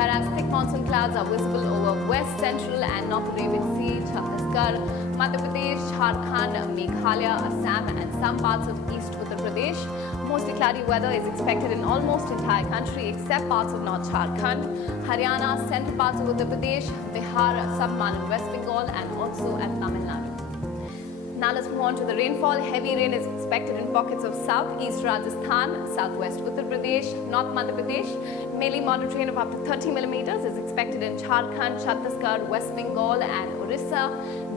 whereas thick monsoon clouds are visible over west, central and north Arabian Sea, Chhattisgarh, Madhya Pradesh, Jharkhand, Meghalaya, Assam and some parts of East Uttar Pradesh. Mostly cloudy weather is expected in almost entire country except parts of North Jharkhand, Haryana, central parts of Uttar Pradesh, Bihar, Sub-Saharan West Bengal and also at Tamil Nadu. Now let's move on to the rainfall. Heavy rain is expected in pockets of southeast Rajasthan, southwest Uttar Pradesh, north Madhya Pradesh. Mainly moderate rain of up to 30 millimeters is expected in Jharkhand, Chhattisgarh, West Bengal and Orissa.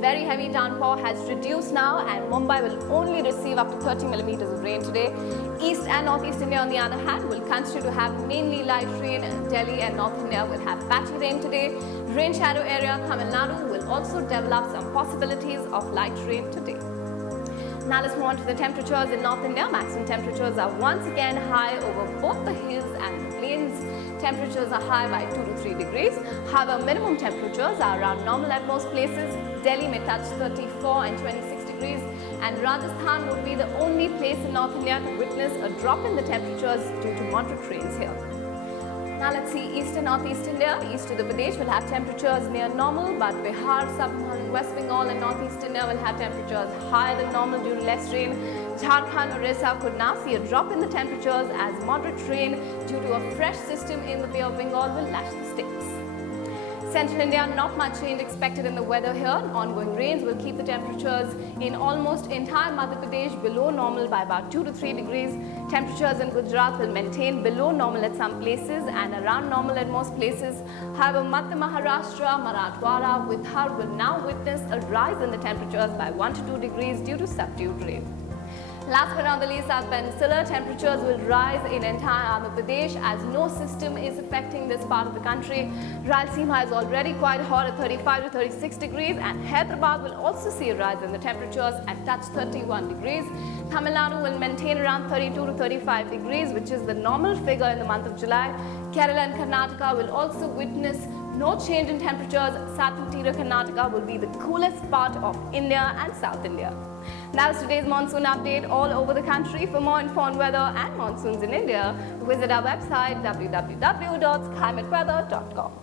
Very heavy downpour has reduced now and Mumbai will only receive up to 30 millimeters of rain today. East and northeast India on the other hand will continue to have mainly light rain. Delhi and North India will have patchy rain today. Rain shadow area Tamil Nadu will also develop some possibilities of light rain today. Now let's move on to the temperatures in North India. Maximum temperatures are once again high over both the hills and the plains. Temperatures are high by 2 to 3 degrees. However, minimum temperatures are around normal at most places. Delhi may touch 34 and 26 degrees and Rajasthan would be the only place in North India to witness a drop in the temperatures due to moderate rains here. Now let's see east and northeast India. East Uttar Pradesh will have temperatures near normal, but Bihar, Sub-Saharan West Bengal and northeast India will have temperatures higher than normal due to less rain. Jharkhand, Orissa could now see a drop in the temperatures as moderate rain due to a fresh system in the Bay of Bengal will lash the states. Central India, not much change expected in the weather here. Ongoing rains will keep the temperatures in almost entire Madhya Pradesh below normal by about 2 to 3 degrees. Temperatures in Gujarat will maintain below normal at some places and around normal at most places. However, Madhya Maharashtra, Marathwada, Vidarbha will now witness a rise in the temperatures by 1 to 2 degrees due to subdued rain. Last but not the least, South Peninsular temperatures will rise in entire Andhra Pradesh as no system is affecting this part of the country. Rayalaseema is already quite hot at 35 to 36 degrees and Hyderabad will also see a rise in the temperatures and touch 31 degrees. Tamil Nadu will maintain around 32 to 35 degrees, which is the normal figure in the month of July. Kerala and Karnataka will also witness no change in temperatures. South interior Karnataka will be the coolest part of India and South India. That's today's monsoon update all over the country. For more info on weather and monsoons in India, visit our website www.skymetweather.com.